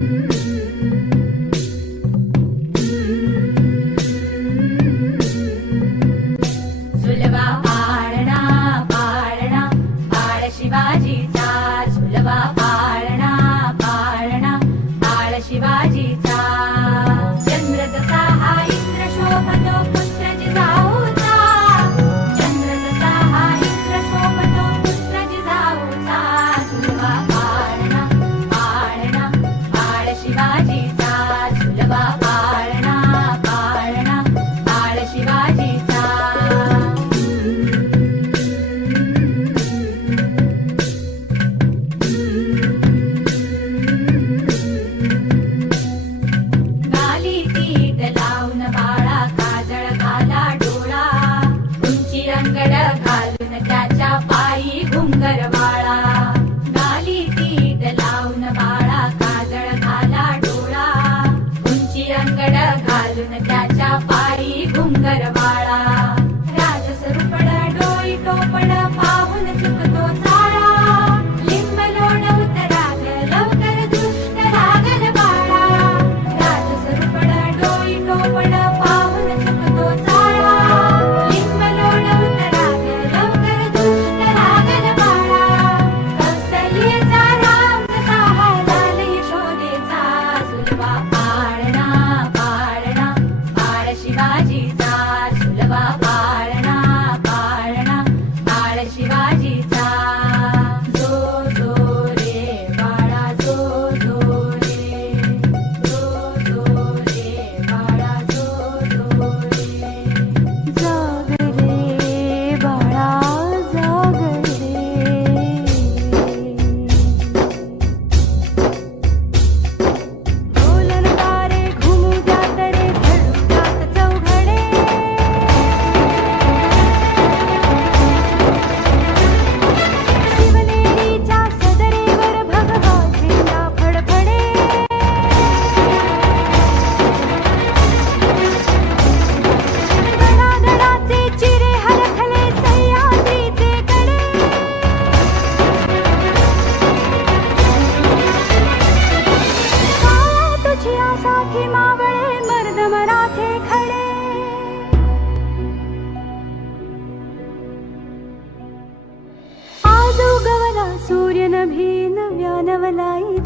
झुलवा पाळणा पाळणा बाळ शिवाजीचा, झुलवा पाळणा पाळणा बाळ शिवाजीचा. चंद्र जसा हा इंद्र शोभतो पुत्र जिजाऊचा, चंद्र जसा हा इंद्र शोभतो पुत्र जिजाऊचा. झुलवा पाळणा पाळणा बाळ शिवाजीचा, झुलवा पाळणा पाळणा बाळ शिवाजीचा. गाली तीट लावून बाळा काजळ घाला डोळा, उंची अंगड घालून त्याच्या पायी घुंगर बाळा. गाली तीट लावून बाळा काजळ घाला डोळा, उंची अंगड घालून त्याच्या पायी घुंगर बाळा. राजसरूपड डोई टोपड पाहून चुकतो चाळा, लिंब लोण उतराग लवकर दुष्ट लागल बाळा. राजसरूपड डोई टोपड पाहून चुकतो चाळा, लिंब लोण उतराग लवकर दुष्ट लागल बाळा. कौसल्येचा राम जसा हा लाल यशोदेचा, झुलवा पाळणा पाळणा बाळ शिवाजीचा, झुलवा पाळणा पाळणा बाळ शिवाजीचा. जो जो रे बाळा जो जो रे, जो जो रे बाळा जो जो रे. जाग रे बाळा जाग रे. ढोलन तारे घुमू द्यात रे झळू द्यात चौघडे. शिवनेरीच्या सदरेवर भगवा झेंडा फडफडे. गडागडाचे चिरे हरखले सह्याद्रीचे कडे. काळा तुझी आसाखी मावळे मर्द मराठे खडे. आज उगवला सूर्य नभी नव्या नवलाई